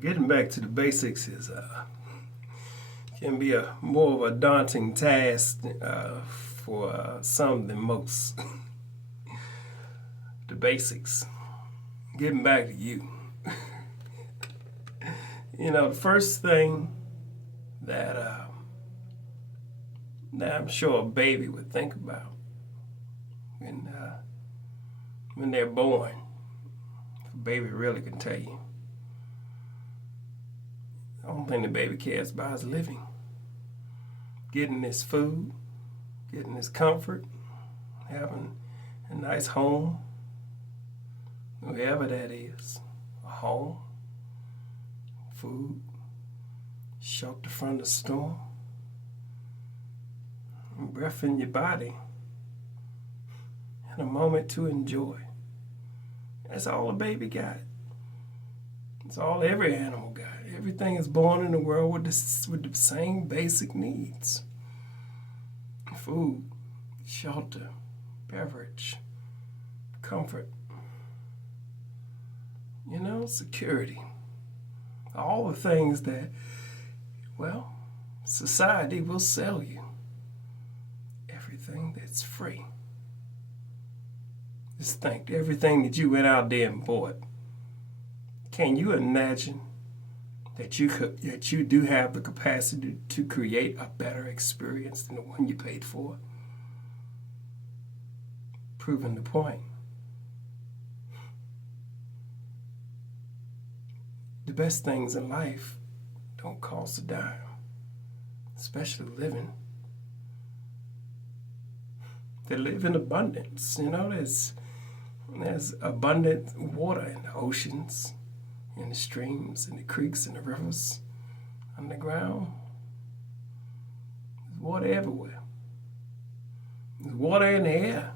Getting back to the basics is can be a more of a daunting task for some than most. The basics. Getting back to you. The first thing that that I'm sure a baby would think about when they're born, if a baby really can tell you. The only thing the baby cares about is living, getting his food, getting his comfort, having a nice home, wherever that is, a home, food, shelter from the storm, and breath in your body, and a moment to enjoy. That's all a baby got. It's all every animal got. Everything is born in the world with the same basic needs. Food, shelter, beverage, comfort, security. All the things that, society will sell you. Everything that's free. Just think, everything that you went out there and bought. Can you imagine that you do have the capacity to create a better experience than the one you paid for? Proving the point. The best things in life don't cost a dime, especially living. They live in abundance. There's abundant water in the oceans, in the streams, in the creeks, in the rivers, underground. There's water everywhere. There's water in the air.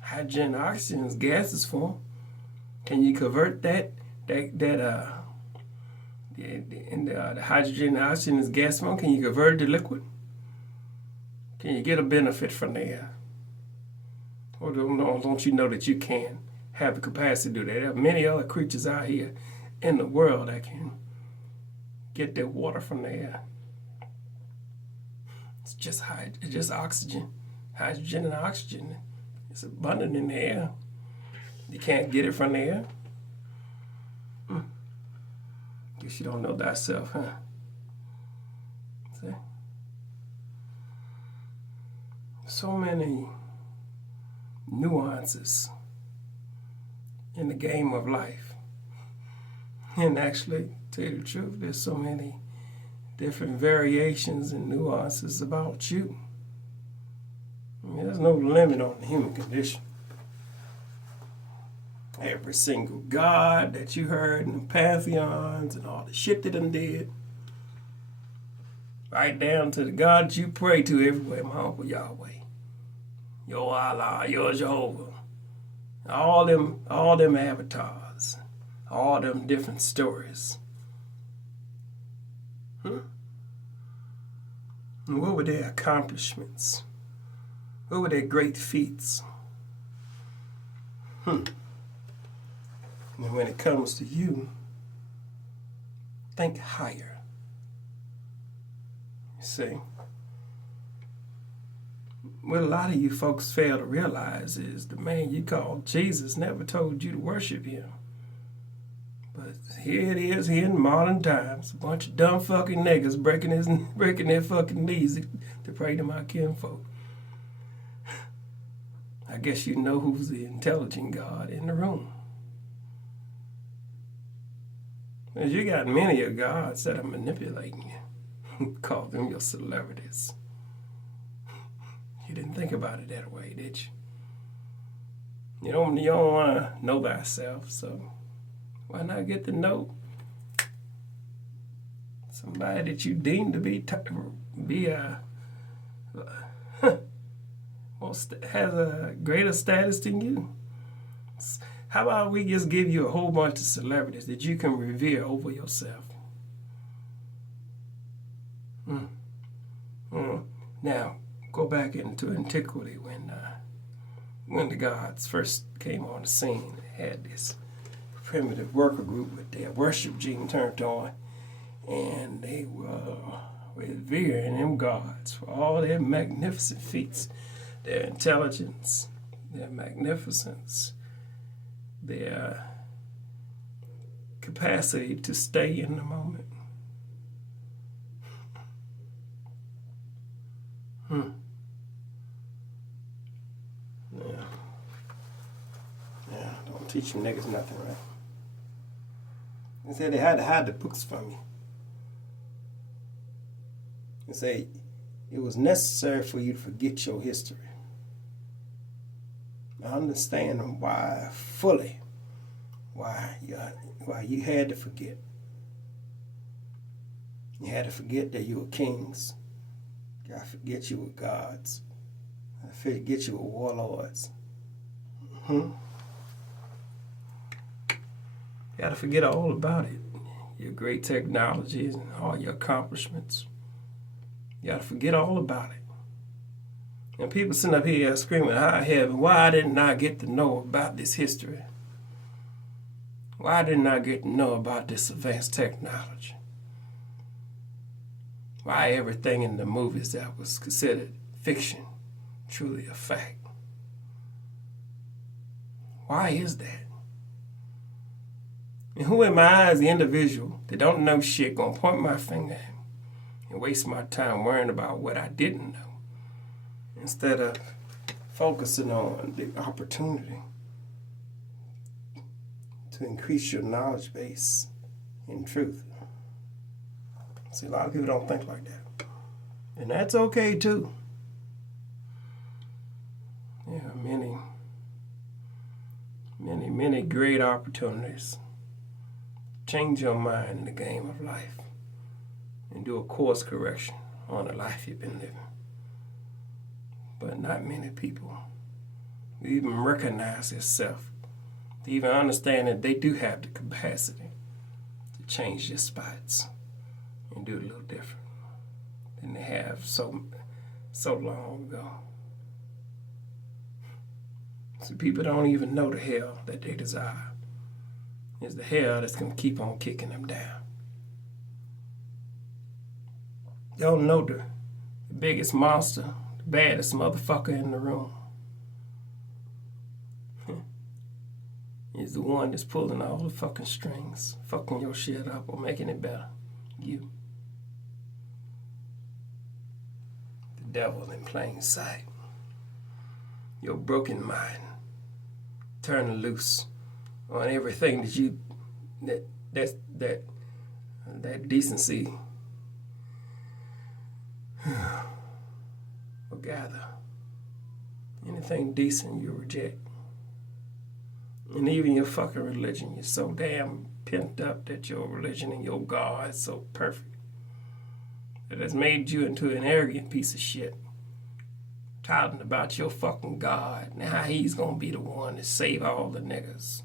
Hydrogen and oxygen is gaseous form. Can you convert the hydrogen and oxygen is gas form? Can you convert it to liquid? Can you get a benefit from the air? Or don't you know that you can have the capacity to do that? There are many other creatures out here in the world that can get their water from the air. It's just oxygen, hydrogen and oxygen. It's abundant in the air. You can't get it from the air. Guess you don't know thyself, huh? See? So many nuances in the game of life. And actually, to tell you the truth, there's so many different variations and nuances about you. There's no limit on the human condition. Every single god that you heard in the pantheons and all the shit they done did, right down to the God you pray to everywhere, my Uncle Yahweh, your Allah, your Jehovah, all them avatars, all them different stories. And what were their accomplishments? What were their great feats? And when it comes to you, think higher. You see? What a lot of you folks fail to realize is the man you call Jesus never told you to worship him. But here it is, here in modern times, a bunch of dumb fucking niggas breaking their fucking knees to pray to my kinfolk. I guess you know who's the intelligent God in the room. Because you got many of gods that are manipulating you. Call them your celebrities. You didn't think about it that way, did you? You don't want to know thyself, so why not get to know somebody that you deem to has a greater status than you? How about we just give you a whole bunch of celebrities that you can revere over yourself? Now, go back into antiquity when the gods first came on the scene. They had this primitive worker group with their worship gene turned on, and they were revering them gods for all their magnificent feats, their intelligence, their magnificence, their capacity to stay in the moment. Yeah, don't teach them niggas nothing, right? They said they had to hide the books from you. They say it was necessary for you to forget your history. I understand why you had to forget. You had to forget that you were kings. You had to forget you were gods. You had to forget you were warlords. You had to forget all about it. Your great technologies and all your accomplishments. You got to forget all about it. And people sitting up here screaming, high heaven, why didn't I get to know about this history? Why didn't I get to know about this advanced technology? Why everything in the movies that was considered fiction truly a fact? Why is that? And who am I as the individual that don't know shit gonna point my finger at and waste my time worrying about what I didn't know instead of focusing on the opportunity to increase your knowledge base in truth? See, a lot of people don't think like that. And that's okay too. Yeah, many great opportunities. Change your mind in the game of life and do a course correction on the life you've been living. But not many people even recognize themselves, to even understand that they do have the capacity to change their spots and do it a little different than they have so long ago. So people don't even know the hell that they desire. It's the hell that's going to keep on kicking them down. They don't know the biggest monster, the baddest motherfucker in the room is the one that's pulling all the fucking strings, fucking your shit up or making it better. You. The devil in plain sight. Your broken mind turning loose on everything that you that decency will gather. Anything decent you reject. And even your fucking religion, you're so damn pent up that your religion and your God is so perfect that it's made you into an arrogant piece of shit. Touting about your fucking God and how he's gonna be the one to save all the niggas.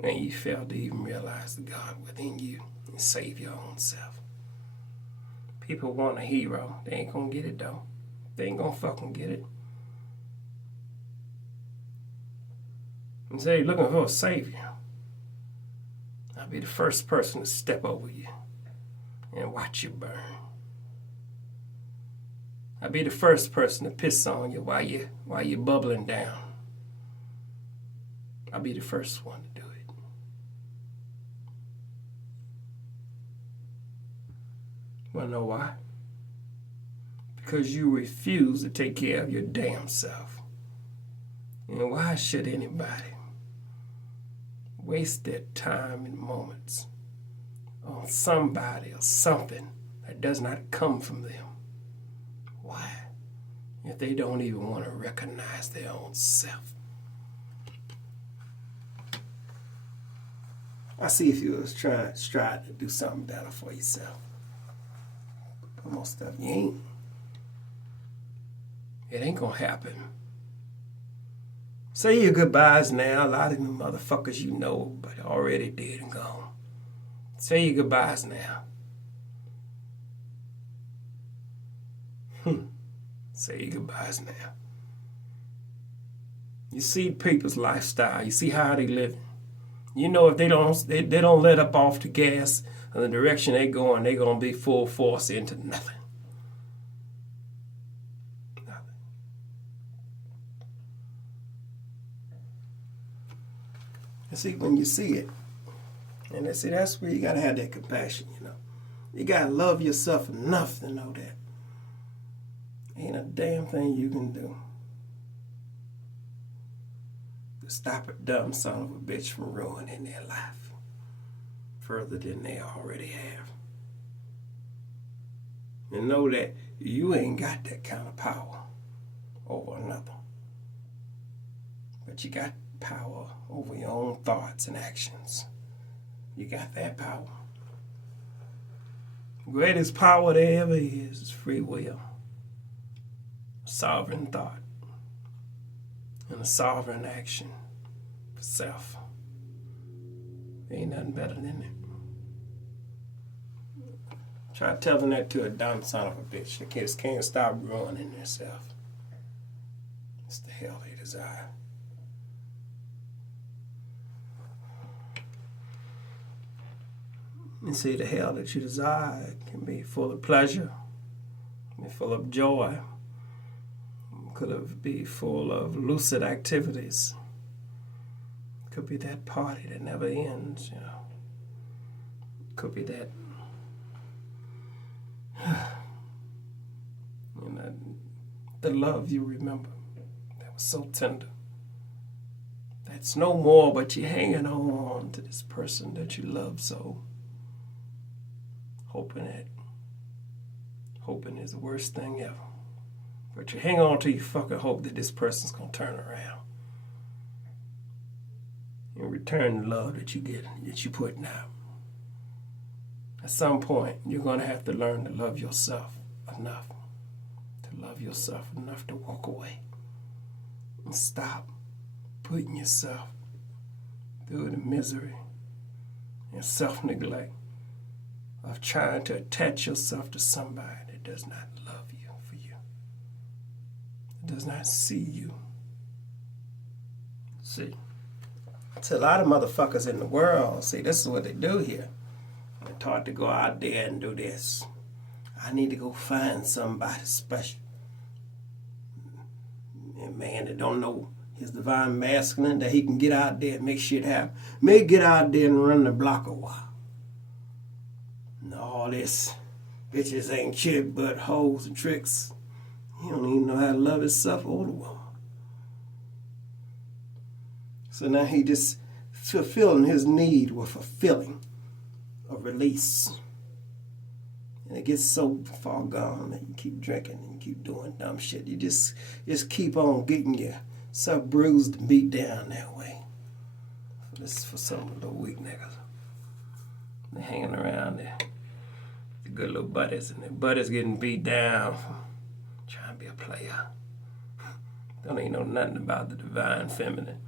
And you fail to even realize the God within you and save your own self. People want a hero. They ain't gonna get it though. They ain't gonna fucking get it. And say you're looking for a savior. I'll be the first person to step over you and watch you burn. I'll be the first person to piss on you while you're bubbling down. I'll be the first one to do it. Wanna know why? Because you refuse to take care of your damn self. And why should anybody waste their time and moments on somebody or something that does not come from them? Why? If they don't even want to recognize their own self. I see if you was trying to do something better for yourself. But most of you ain't. It ain't gonna happen. Say your goodbyes now. A lot of them motherfuckers you know, but already dead and gone. Say your goodbyes now. Say your goodbyes now. You see people's lifestyle. You see how they live. You know if they don't let up off the gas in the direction they going, they gonna be full force into nothing. Nothing. And see, when you see it, and see, that's where you gotta have that compassion. You gotta love yourself enough to know that ain't a damn thing you can do to stop a dumb son of a bitch from ruining their life further than they already have. And know that you ain't got that kind of power over another. But you got power over your own thoughts and actions. You got that power. The greatest power there ever is free will. Sovereign thought and a sovereign action for self. Ain't nothing better than it. Try telling that to a dumb son of a bitch. The kids can't stop ruining themselves. It's the hell they desire. And see, the hell that you desire can be full of pleasure, can be full of joy, could be full of lucid activities. Could be that party that never ends, Could be that, the love you remember that was so tender. That's no more, but you're hanging on to this person that you love so. Hoping is the worst thing ever. But you hang on to your fucking hope that this person's gonna turn around and return the love that you get, that you putting out. At some point, you're gonna have to learn to love yourself enough. To love yourself enough to walk away. And stop putting yourself through the misery and self-neglect of trying to attach yourself to somebody that does not love you for you. Does not see you. See, to a lot of motherfuckers in the world, see, this is what they do here. They're taught to go out there and do this. I need to go find somebody special. And man that don't know his divine masculine, that he can get out there and make shit happen. May get out there and run the block a while. And all this bitches ain't shit but hoes and tricks. He don't even know how to love himself or the woman. So now he just fulfilling his need with fulfilling a release. And it gets so far gone that you keep drinking and you keep doing dumb shit. You just keep on getting yourself bruised and beat down that way. This is for some of the weak niggas. They're hanging around there. The good little buddies, and their buddies getting beat down. Trying to be a player. Don't even know nothing about the divine feminine.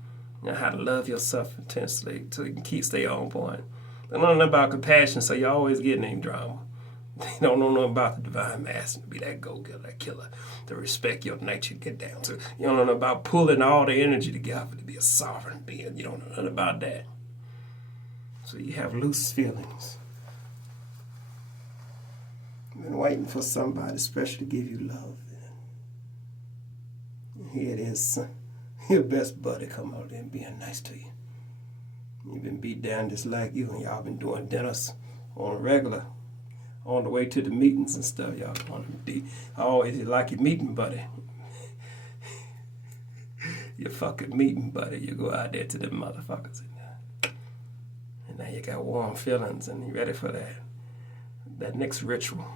How to love yourself intensely so you can stay on point. They don't know nothing about compassion, so you're always getting in drama. They don't know nothing about the divine masculine, to be that go-getter, that killer, to respect your nature, get down to. You don't know nothing about pulling all the energy together to be a sovereign being. You don't know nothing about that. So you have loose feelings. You've been waiting for somebody special to give you love. Here it is, your best buddy come out there and being nice to you. You've been beat down just like you, and y'all been doing dinners on a regular, on the way to the meetings and stuff. Y'all want to I always like your meeting buddy. Your fucking meeting buddy. You go out there to them motherfuckers. And now you got warm feelings and you ready for that next ritual.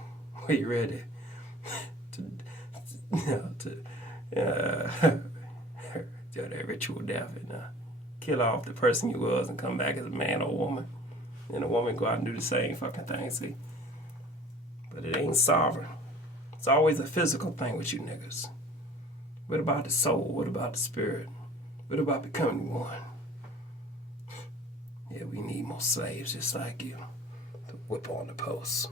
Where you ready to do that ritual death and kill off the person you was and come back as a man or a woman. And a woman go out and do the same fucking thing, see? But it ain't sovereign. It's always a physical thing with you niggas. What about the soul? What about the spirit? What about becoming one? Yeah, we need more slaves just like you to whip on the post.